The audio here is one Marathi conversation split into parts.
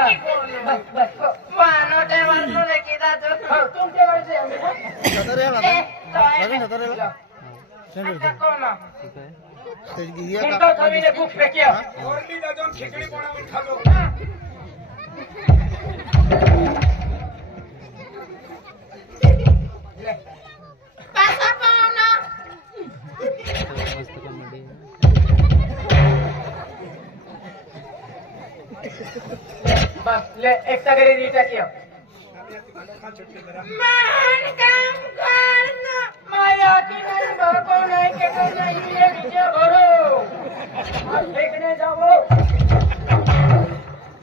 की कोण मानवतेवर तुला की जातो तुमच्याकडे कोण थवीने खूप फेकिया ओरली ना जाऊन खिचडी बनवून खातो पासा पावना बस ले एकटा घरी रीटा किया मान काम करना माया की नहीं बाको नहीं के नहीं ये नीचे भरो और देखने जाओ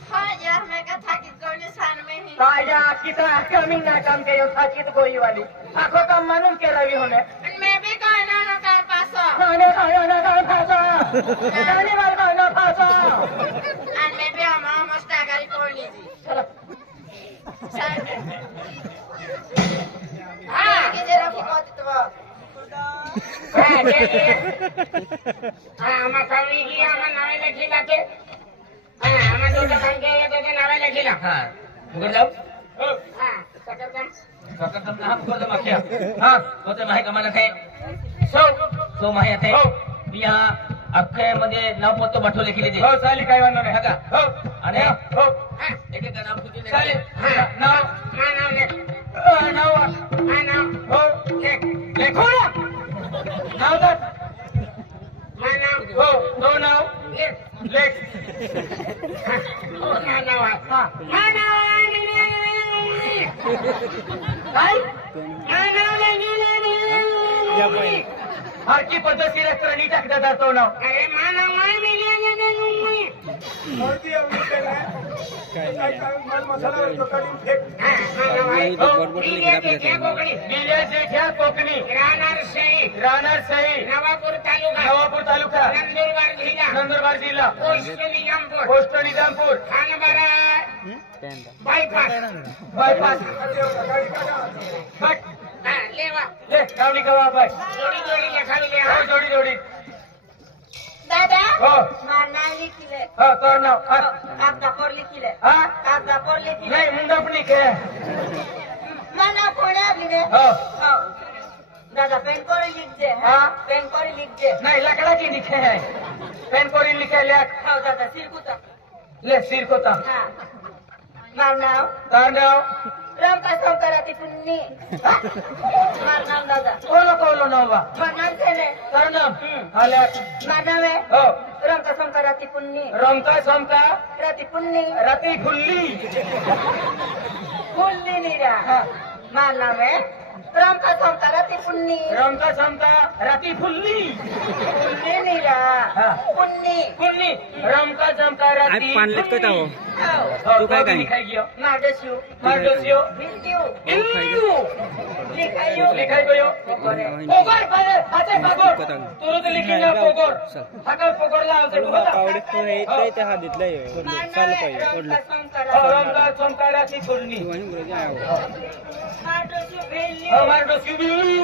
हाँ यार मैं कहा कि कोई सान में ही ताया कितना कमिंग ना काम के यो था कि तो कोई वाली आखो काम मालूम के रवि होने मैं भी कोई ना कर पासा ना कर पासा जाने वाला ना पासा and maybe I'm almost a guy for Lizzie. Ah, kita dah fikir tu. आम्हा कवी की आम्हा नावे लिखिला के आम्हा दोघं सांगे त्याचे नावे लिखिला उघड जाऊ सकरकम हा कोणतं माख्या हा कोणतं माहे कमाना थे सो माहे थे बिया अख्खे मध्ये नाव पत्तो बठो लिखिले दे हो चालेल काय वांधो नाही का हो आणि हो एक एक नाव सुची चालेल नाव लेख नाव हो लेख लेखो ना नाव तर नाव हो तो नाव लेख हो नाव हा नाव काय नाव हर की पद्धती रस्त्याने टाकता जातो नाव अरे माना माय मोठी मसाला कोकणी राहणार सही नवापूर तालुका नंदुरबार जिल्हा पोस्ट निजामपूर खानबारा बायपास लेवा ले गावडी गवा बाय जोडी लेखावी ले हो जोडी दादा हो माना लिखिले हो तो नाव कागदा पर लिखिले हां कागदा पर लिखिले नाही मुंडपणी के माना कोणे लिहिले हो दादा पेन कोरी लिख दे हां पेन कोरी लिख दे नाही लाकडाची लिखे है पेन कोरी लिखे ले हो दादा सिरकोता हां मार नाव राम का संकराती पुन्नी मार नाम दादा कोलो नवा मार नाम छेने तर नाम आले मार नाम है हो राम का संकराती पुन्नी राती पुन्नी राती फुल्ली नीरा मार नाम है राम का संकराती पुन्नी राती फुल्ली नीरा पुन्नी राम का संकराती पान लेत का हो तू काय लिखायो मार्डोसियो लिखाई गयो पोगर पाले हाते पोगर तुरंत लिखिना पोगर हाका पोगर लावते पावडे तो हे ते हा दितलंय चाल पाहिजे पडलं राम का संकराती पुन्नी मार्डोसियो व्हॅल्यू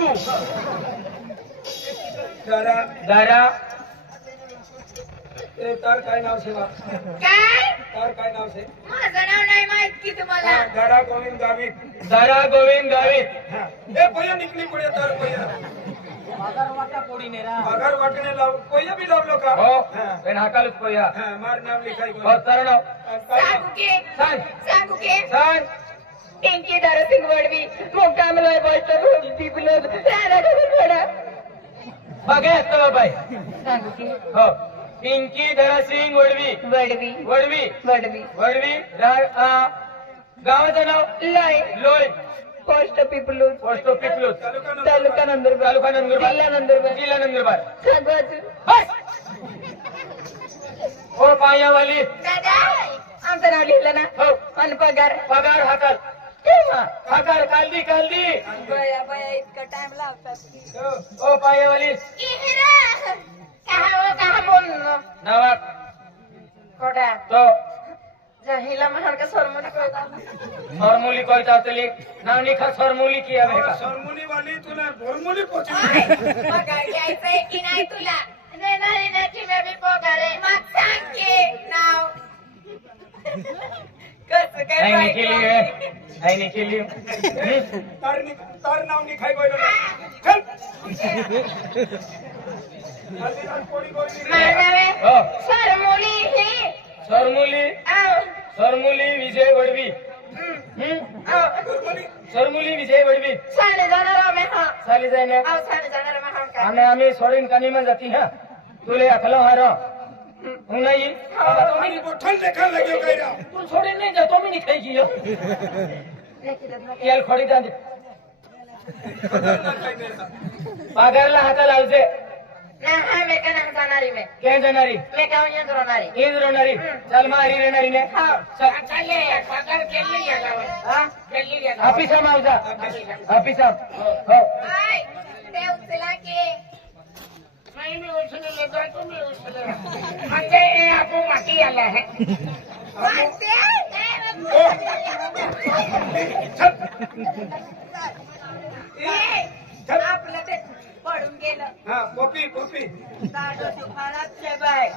दारा तार काय नाव सेवा तार काय नाव से माझं नाव नाही माहित की तुम्हाला दारा गोविंद गावित ए पया निकली पडे तार पया आगर वाटा पोडी नेरा आगर वाटणे लाव पया भी लावलो का हो पण हाकालच पया मार नाव लिखाई हो तार नाव सांगू के पिंकी दारसिंग वडवी मोकामलोय बोलतो पिपलो राणा बडा बघे तो बाई सांगू के हो पिंकी धरासिंग वडवी गावाचं नाव लोय पोस्ट पिपलूस तालुका नंदुरबार जिल्हा नंदुरबार हो पायावाली आमचं नाव लिहिलं ना हो आणि पगार हाकाल कालदी बया इतका टाइम लावतात हो पायावाली कहा बोल नवा कोडा तो जहिला महर का सरमुली कोई तातली नाव लिखा सरमुली किया बेटा सरमुली वाली तुला भरमुली पोची काय घ्यायचंय की नाही तुला नाही की मी पोगारे मग सांग की नाव आईने केली आईने केली तार नाव खाई बोल चल हो सरमुली सरमुली विजय वडवी सरमुली विजय वडवी साले जाणार आम्ही हा चाली जाय ना साले जाणार आम्ही हा काय आणि आम्ही सोडून कानीमा जाती हा तुले अखलो हारो હું નહીં ठल देखा लगे कइरा તું છોડીને નહીં જતો મી નહીં થઈ ગયો યાર ખોડી દે પાગરલા હાથ લાવજે ના હા મેં કને જાનારી મેં ક્યાં જનારી મેં કાવ યે જોનારી ઈદ રોનારી ચાલ મારી રેનારી ને હા ચાલે પાગર કેલી લાવે હા કેલી લાવે ઓફિસમાં આવજા ઓફિસમાં હો આય તે ઉતલા કે मैं भी उछले लेगा तुम भी उछले मंजे ये आपको माटी आला है वाते आपलं ते पडून गेलं हां कॉपी कॉपी दाडो खराब छे भाई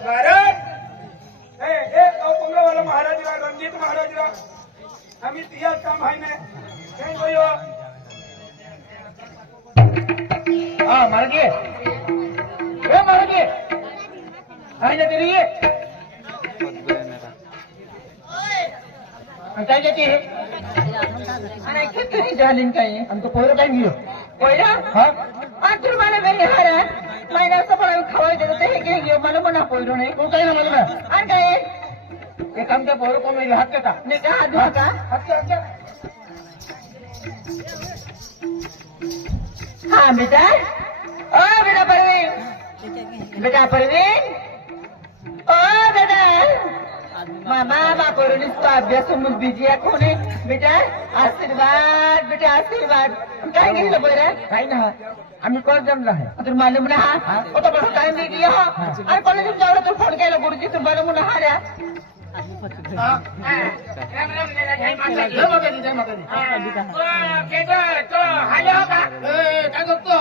महाराज ए कमला वाला महाराज रंजीत महाराज आम्ही तिया काम आहे ना काय बोयो हाँ मार दिए ए मार दिए आई जाती रही है काय जाती है आणि किती झालीन काय हमको पोर टाइम दियो पहिला हाँ आज तुम्हाला घरी हारा महिना सपळा खवाय देतो ते हे घेऊ मला पण पोइरो नाही तू काय ना मालूम है आणि काय ये काम के पोर को मेरे हाथ के था ने का हात धुवा का हाथ के हा बेटा ओ बेटा परवीन ओ बेटा मामा बापरून इसको अभ्यास में बिजी है कोने बेटा आशीर्वाद बेटा आशीर्वाद काय गेलं बरं काय ना आम्ही कोण जमला है तुला मालूम ना हा ओ तो बस टाइम दे दिया हा आणि कॉलेज जावला तू फोन केला गुरुजी तू मालूम ना हाऱ्या राम राम जय माता दी जय माता दी जय माता दी तो हॅलो का काय करतो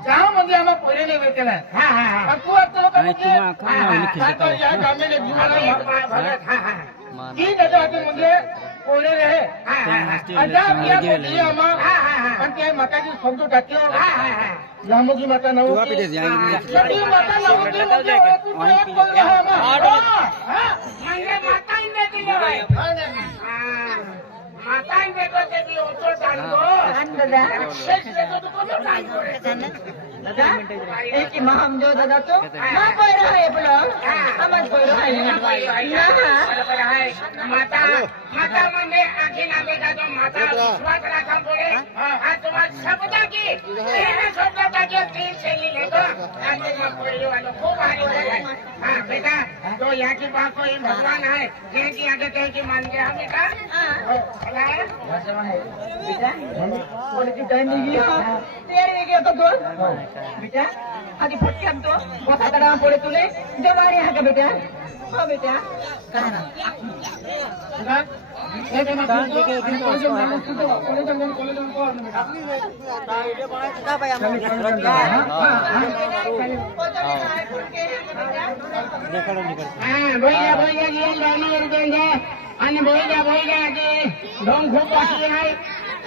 जाऊ म्हणजे आम्हाला पहिले नाही भेटला हा हा तू आता का या गामेले जीवाला की त्याच्या हाती म्हणजे कोणे रे अजाब या बोली आम्हा पण त्या माताची समजू टाकलो लांबोगी माता नऊ लडी माता नऊ म्हणजे माता इंदे दिले माता इंदे तो ते भी ओतो डांगो दादा एक महाम जो दादा तो ना पहिरो आहे बोलो आम्हाला पहिरो आहे माता माता म्हणजे आखी नामे जातो माता विश्वास राखा बोले हा तुम्हाला शब्द की तेरे शब्द की तीन शैली लेको आते में कोई वालों खूब हारी है हां बेटा तो यहाँ की बात कोई भगवान है ये की आगे कहे कि मान गया हम बेटा चला है बेटा बोले की टाइम नहीं गया तेरे गया तो दोन बेटा आधी फटके आणतो मोठा तडा पडे तुले जवारी आहे का बेटा हो बेटा काय ना आणि बोलजा की ढोंग खूप बाकी आहे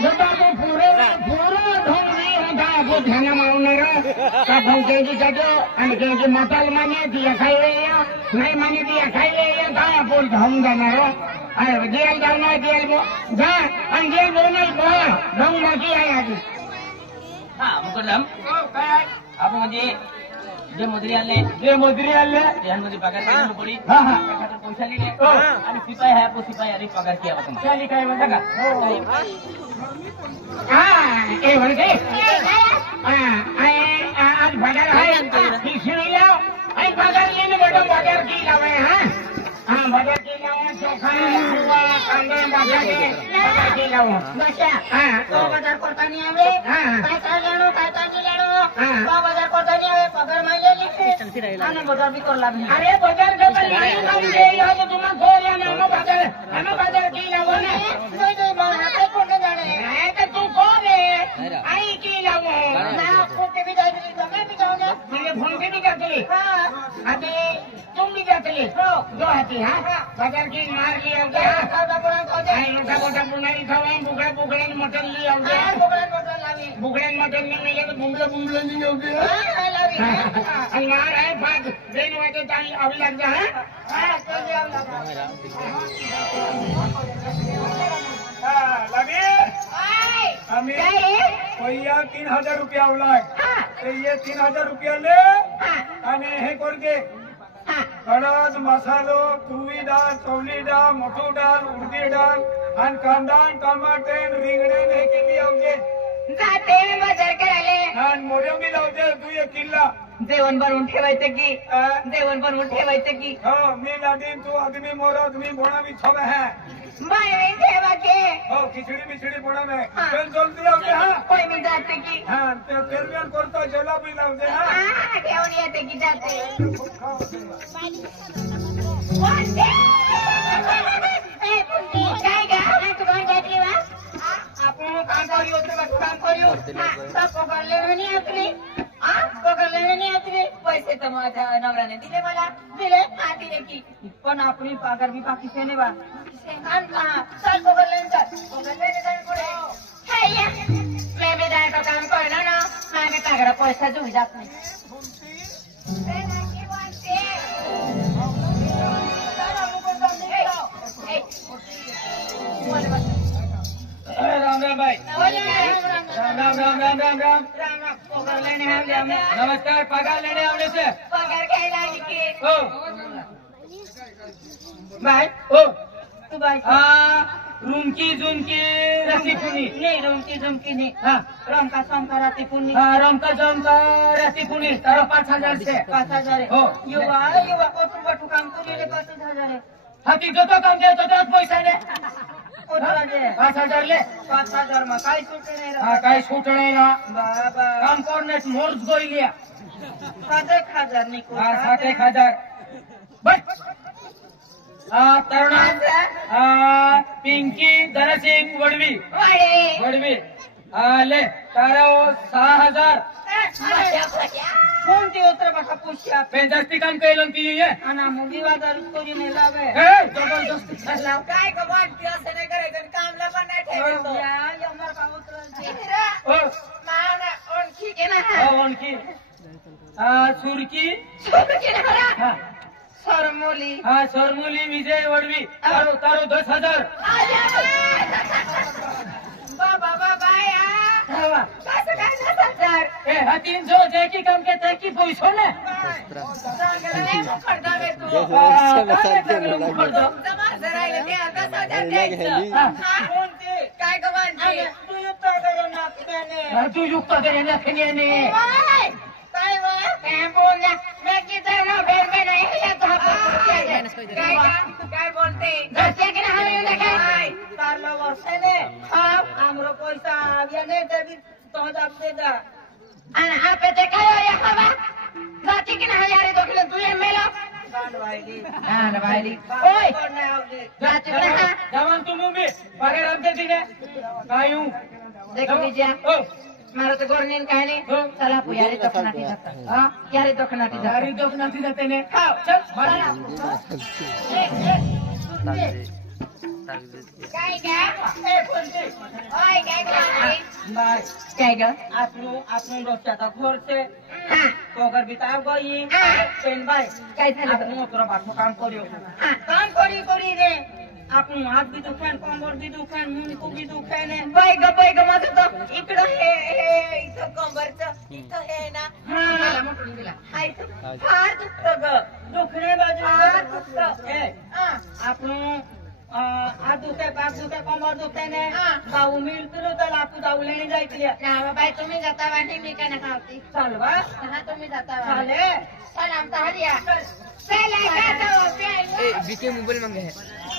बाबू पुरे ढोंग नाही होता आपो ध्याना मारणार का भाऊची जातो आणि त्यांची मताल माने दिया खायले नाही माने दिया खायले काय आपण ढोंग जाणार अरे जेल जाणार जेल जा आणि जेल बोलणार बा ढोंग बाकी आहे आधी हा मुकदम काय आपण म्हणजे जे मजुरी आले यांमध्ये पगार केली पडी हा हा पैसा लिहिले आणि सिपाही आहे आपको सिपाही आणि पगार किया आपण चाली काय म्हणता का हा ए म्हणते आज पगार आहे पिशवीला आणि पगार येणे बेटा पगार की लावे हा पगार की लावे चोखा हलवा कांदे बटाटे पगार की लावे बशा हा बाजार करतानी आवे काय काय जाणो बाजार करतानी आवे पगार मागले आणि बाजार भी करला नाही अरे बाजार का नाही लावले या तुम्हाला घोर या नाम बाजार की लावे नाही मला कोण जाणे नाही तर तू कोण आहे आई की लावे ना कोटे भी जायचे की दो हाथी हाँ बाजार की मार ली अब मोटा मोटा पुनारी खावा बुगड़े बुगड़े मटन ली अब बुगड़े मटन नहीं मिले तो बुगड़े बुगड़े नहीं होगी मार है बात दिन वाले टाइम अभी लग जा है लगे आम्ही पहिया 3000 रुपया उलाग ये 3000 रुपया ले आणि हे करके हळद मसालो तुरी डाळ चवली डाळ मोठो डाळ उडदी डाळ आणि कांदा टमाटे रिंगणे हे केली आवजे जाते मी बाजार करायला आणि मोरंबी लावते तू एक किल्ला जेवण बनवून ठेवायचं की जेवण बनवून ठेवायचं की हो मी लादीन तू आदमी मोरत मी बोणावी छब है बनवून ठेवा के हो खिचडी बिचडी बोणा में चल जल्दी आवते हा होय मी जाते की हा ते पेरवेल करतो जलाबी लावते हा घेऊन येते की जाते काय गा तू कोण जाते वा आपण काम करू होतं काम करू पकडले नाही आपली पकडले नाही आपली पैसे तर माझ्या नवऱ्याने दिले मला दिले हा दिले की पण आपली पगार बी बाकीचे नाही बा चल पकडले काम करणार ना माझ्या पगार पैसा देऊ जात नाही राम राम भाई राम राम राम राम राम राम पगार लेने आले आम्ही नमस्कार पगार लेने आवले से पगार घ्यायला आली की हो बाय हो तू बाय रुमकी झुमकी रस्सी पुनी नाही रमकी जमकी नाही हाँ रमका समका राती पुन्नी रमका जमका रस्सी पुनी तारा 5000 से 5000 हो युवा कोटू बटू काम तुले 5000 आहे हाती जो तो काम दे तो पैसा दे कोटला दे 5000 ले 5000 मा काय सुटे नाही हा काय सुटणे ना बाबा काम करण्यात मोर्च गोईलिया 7000 नाही को 6000 बस तरुणा पिंकी धनसिंग वडवी वडवी ले तारा 6000 कोणती उतर बसा पुष्या पे जास्ती काम केलं की ये आणि मुली बाजार कोणी नाही लावे जबरदस्ती चालला काय का वाटते असं नाही करायचं कामला पण नाही ठेवायचं या यमर का उतरल ओ माना ओळखी के ना आणखी सुरकी ना सरमोली सरमुली विजय वडवी तारो तारो 10,000 बाबा बाबा या कसं काय नसेल तर ए हा 300 जे की काम के ते की पैसो ने चांगलं नाही मुखडदा रे तू राहिलं ते आता 1000 द्यायचं कोणते काय गवांचे तू युक्त करू नाकण्याने तू युक्त करे ना खनियाने काय काय बोलल्या मैं किधर ना बेर में नहीं है तो काय बोलते घरचे की ना हमें देखाय कारलो वर्षने हमरो पैसा आविया ने तभी तो जब दे दा आणि आपे ते काय या बाबा जाती की ना यारे दोखले तू ये मेला गांडवायली ओय जाती ना जवान तू मुंबई पगार आमच्या दिने कायू देखो लीजिए ओ मारो तो गोरनीन काय नाही चला पु यारे दखनाटी जाता हां यारे दखनाटी जाता गाडी दोकनाती जाते ने चल मारा काय गा ए कोणते ओय काय गा बाय काय गा आपण रोजच्या घरचे हां पगार बिता गई पेन बाय काय झालं आपण मोटर बाटो काम करियो काम करी रे आपण हात बी दुखान कंबर बी दुखान मुंडको बी दुखान बाय ग माझं तर इकडं हे इथं कंबरचं इथं हे ना मला मोठून दिला हाय फार दुखतं ग दुखणे बाजू फार दुखतं ए आपण हात दुखते पाय दुखते कंबर दुखते ने भाऊ मिळतो तर लाकूड जाऊ लेणी जायची ना बाय तुम्ही जाता वाटी मी काय ना खावती चल बा हा तुम्ही जाता चाले चल आमचा हरिया चल चल बीके मोबाईल मांगे है